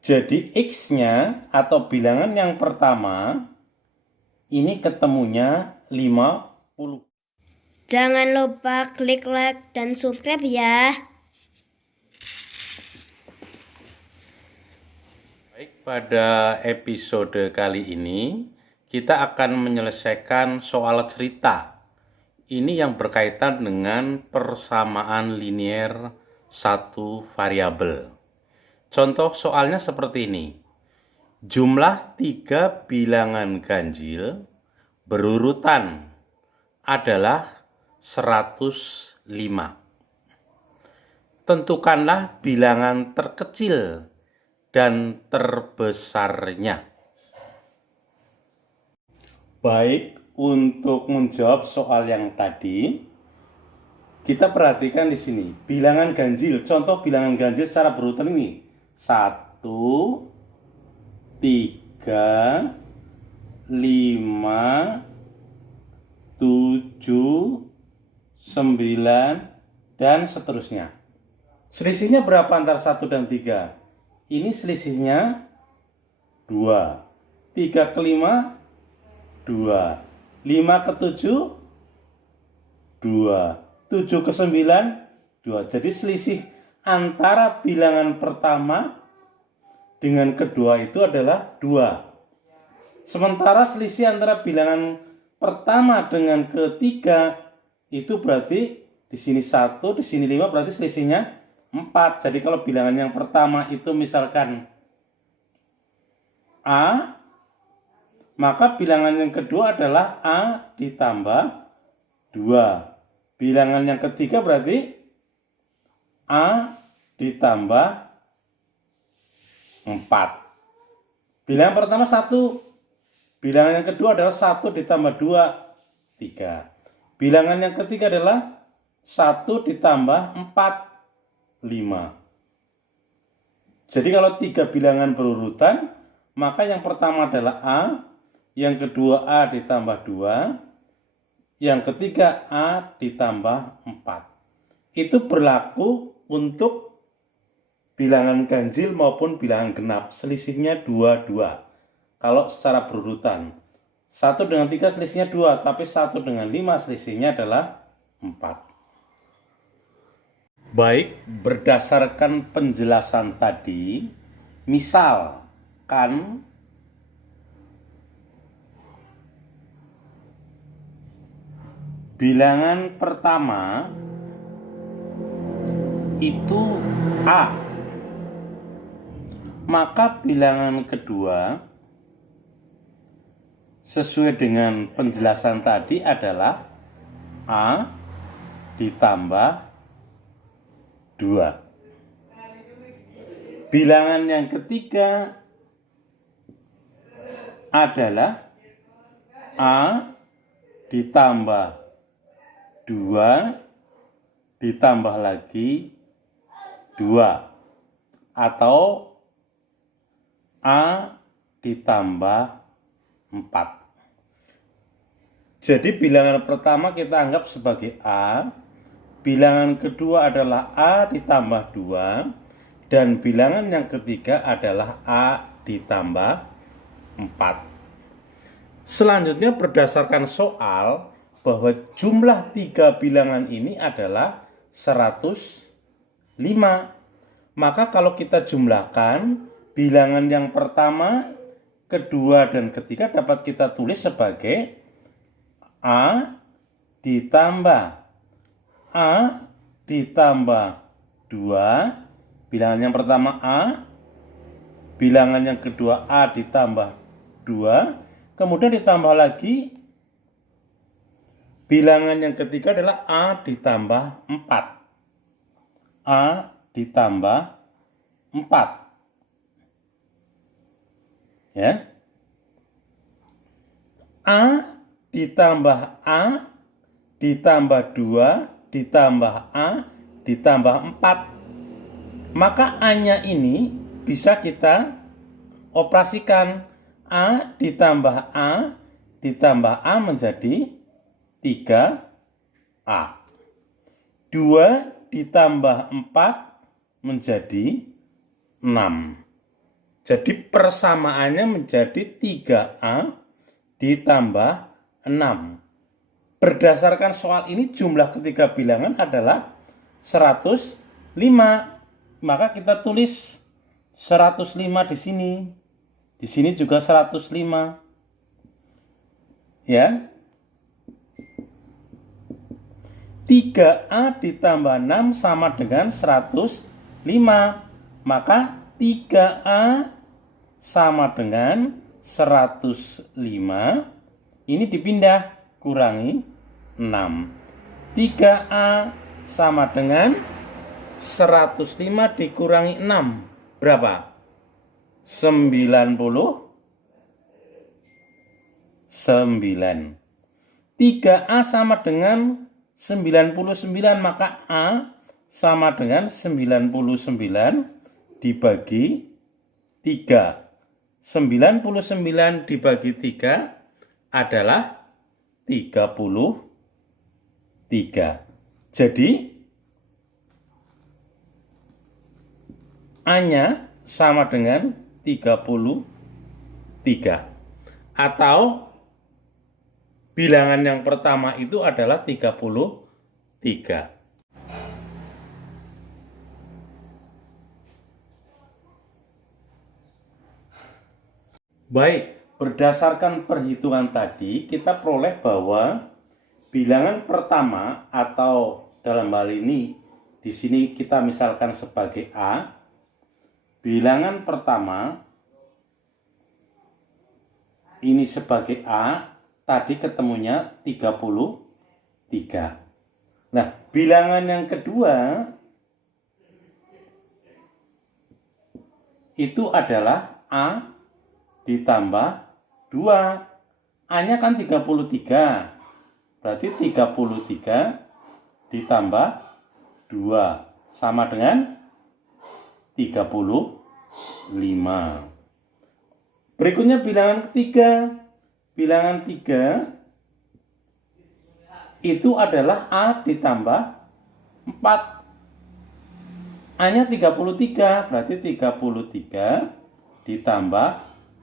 Jadi X-nya atau bilangan yang pertama ini ketemunya 50. Jangan lupa klik like dan subscribe ya. Baik, pada episode kali ini kita akan menyelesaikan soal cerita. Ini yang berkaitan dengan persamaan linier satu variabel. Contoh soalnya seperti ini. Jumlah 3 bilangan ganjil berurutan adalah 105. Tentukanlah bilangan terkecil dan terbesarnya. Baik, untuk menjawab soal yang tadi, kita perhatikan di sini. Bilangan ganjil, contoh bilangan ganjil secara berurutan ini. 1, 3, 5, 7, 9, dan seterusnya. Selisihnya berapa antara 1 dan 3? Ini selisihnya 2. 3 ke 5, 2. 5 ke 7, 2. 7 ke 9, 2. Jadi selisih antara bilangan pertama dengan kedua itu adalah 2. Sementara selisih antara bilangan pertama dengan ketiga itu berarti di sini 1, di sini 5, berarti selisihnya 4. Jadi kalau bilangan yang pertama itu misalkan A, maka bilangan yang kedua adalah A ditambah 2. Bilangan yang ketiga berarti A ditambah 4. Bilangan pertama 1. Bilangan yang kedua adalah 1 ditambah 2, 3. Bilangan yang ketiga adalah 1 ditambah 4, 5. Jadi kalau 3 bilangan berurutan, maka yang pertama adalah A, yang kedua A ditambah 2, yang ketiga A ditambah 4. Itu berlaku untuk bilangan ganjil maupun bilangan genap. Selisihnya 2, 2. Kalau secara berurutan. 1 dengan 3 selisihnya 2, tapi 1 dengan 5 selisihnya adalah 4. Baik, berdasarkan penjelasan tadi, misalkan bilangan pertama itu A, maka bilangan kedua sesuai dengan penjelasan tadi adalah A ditambah 2. Bilangan yang ketiga adalah A ditambah 2 ditambah lagi 2 atau A ditambah 4. Jadi bilangan pertama kita anggap sebagai A, bilangan kedua adalah A ditambah 2, dan bilangan yang ketiga adalah A ditambah 4. Selanjutnya berdasarkan soal bahwa jumlah 3 bilangan ini adalah 105. Maka kalau kita jumlahkan, bilangan yang pertama, kedua, dan ketiga dapat kita tulis sebagai A ditambah A ditambah 2. Bilangan yang pertama A, bilangan yang kedua A ditambah 2, kemudian ditambah lagi bilangan yang ketiga adalah A ditambah 4. A ditambah 4. Ya. A ditambah A ditambah 2 ditambah A ditambah 4. Maka A-nya ini bisa kita operasikan. A ditambah A ditambah A menjadi 3A. 2 ditambah 4 menjadi 6. Jadi persamaannya menjadi 3A ditambah 6. Berdasarkan soal ini jumlah ketiga bilangan adalah 105. Maka kita tulis 105 di sini. Di sini juga 105. Ya. 3A ditambah 6 sama dengan 105. Maka 3A sama dengan 105. Ini dipindah, kurangi 6. 3A sama dengan 105 dikurangi 6. Berapa? 99. 3A sama dengan 99, maka A sama dengan 99 dibagi 3. 99 dibagi 3 adalah 33. Jadi A-nya sama dengan 33. Atau bilangan yang pertama itu adalah 33. Baik, berdasarkan perhitungan tadi, kita peroleh bahwa bilangan pertama atau dalam hal ini di sini kita misalkan sebagai A, bilangan pertama ini sebagai A, tadi ketemunya 33. Nah, bilangan yang kedua itu adalah A ditambah 2. A-nya kan 33. Berarti 33 ditambah 2 sama dengan 35. Berikutnya bilangan ketiga. Bilangan 3 itu adalah A ditambah 4. A-nya 33, berarti 33 ditambah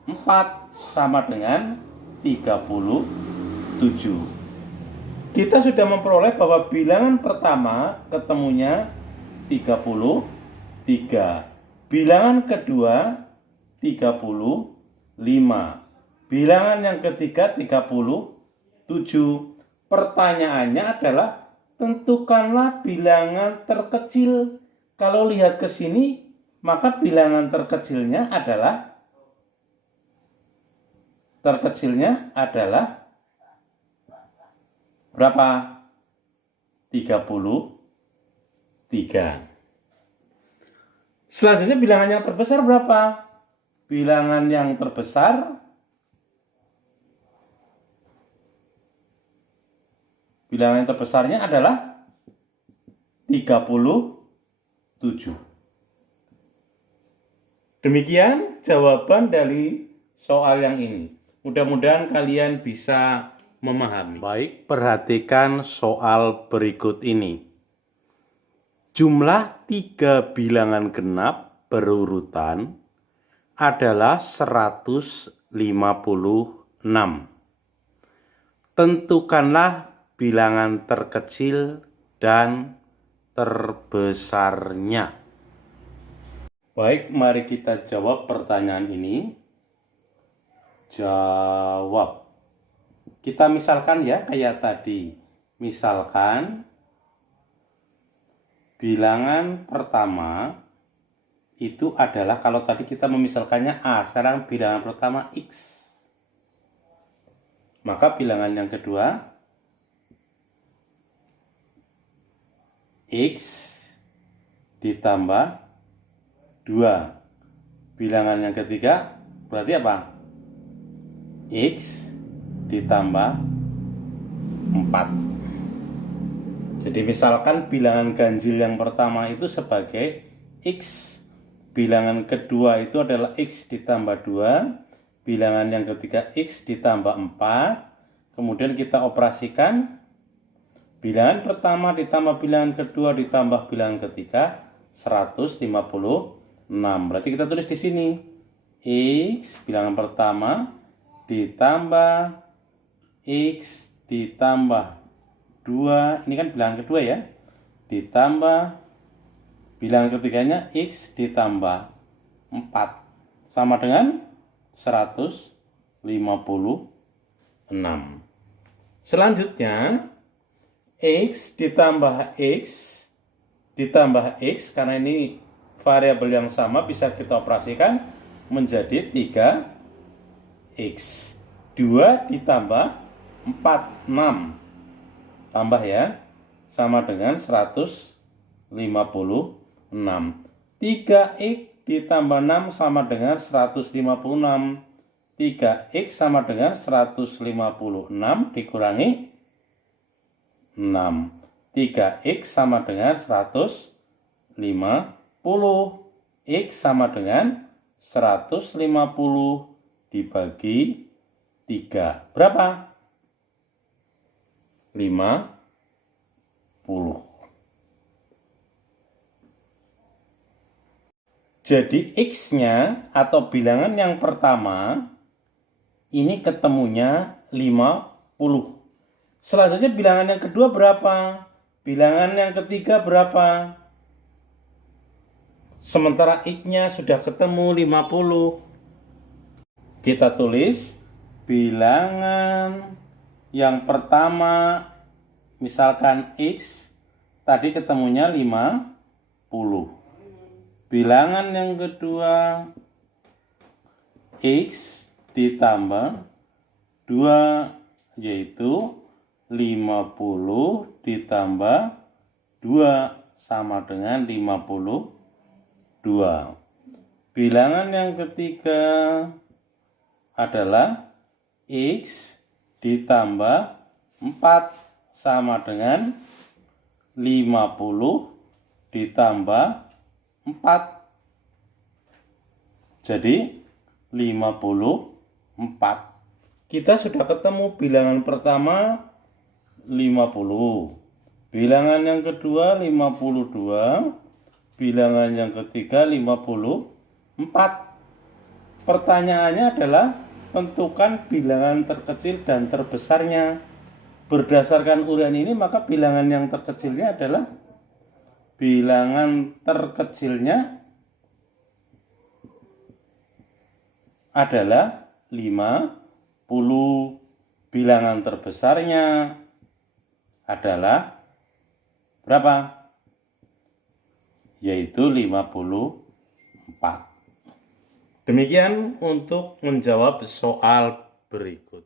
4 sama dengan 37. Kita sudah memperoleh bahwa bilangan pertama ketemunya 33. Bilangan kedua 35. Bilangan yang ketiga 37. Pertanyaannya adalah tentukanlah bilangan terkecil. Kalau lihat ke sini, maka bilangan terkecilnya adalah berapa? 33. Selanjutnya bilangan yang terbesar berapa? Bilangan yang terbesar terbesarnya adalah 37. Demikian jawaban dari soal yang ini. Mudah-mudahan kalian bisa memahami. Baik, perhatikan soal berikut ini. Jumlah 3 bilangan genap berurutan adalah 156. Tentukanlah bilangan terkecil dan terbesarnya. Baik, mari kita jawab pertanyaan ini. Jawab. Kita misalkan ya, kayak tadi. Misalkan bilangan pertama itu adalah, kalau tadi kita memisalkannya A, sekarang bilangan pertama X. Maka bilangan yang kedua X ditambah 2. Bilangan yang ketiga berarti apa? X ditambah 4. Jadi misalkan bilangan ganjil yang pertama itu sebagai X. Bilangan kedua itu adalah X ditambah 2. Bilangan yang ketiga X ditambah 4. Kemudian kita operasikan. Bilangan pertama ditambah bilangan kedua ditambah bilangan ketiga 156. Berarti kita tulis di sini X bilangan pertama ditambah X ditambah 2, ini kan bilangan kedua ya, ditambah bilangan ketiganya X ditambah 4 sama dengan 156. Selanjutnya X ditambah X karena ini variabel yang sama bisa kita operasikan menjadi 3X. 2 ditambah 4, 6. Tambah ya, sama dengan 156. 3X ditambah 6 sama dengan 156. 3X sama dengan 156 dikurangi 6. 3X sama dengan 150. X sama dengan 150 dibagi 3. Berapa? 50. Jadi X-nya atau bilangan yang pertama ini ketemunya 50. Selanjutnya bilangan yang kedua berapa? Bilangan yang ketiga berapa? Sementara X-nya sudah ketemu 50. Kita tulis bilangan yang pertama, misalkan X tadi ketemunya 50. Bilangan yang kedua X ditambah 2 yaitu 50 ditambah 2 sama dengan 52. Bilangan yang ketiga adalah X ditambah 4 sama dengan 50 ditambah 4. Jadi 54. Kita sudah ketemu bilangan pertama 50. Bilangan yang kedua 52. Bilangan yang ketiga 54. Pertanyaannya adalah tentukan bilangan terkecil dan terbesarnya. Berdasarkan uraian ini maka bilangan yang terkecilnya adalah bilangan terkecilnya adalah 50. Bilangan terbesarnya adalah berapa? Yaitu 54. Demikian untuk menjawab soal berikut.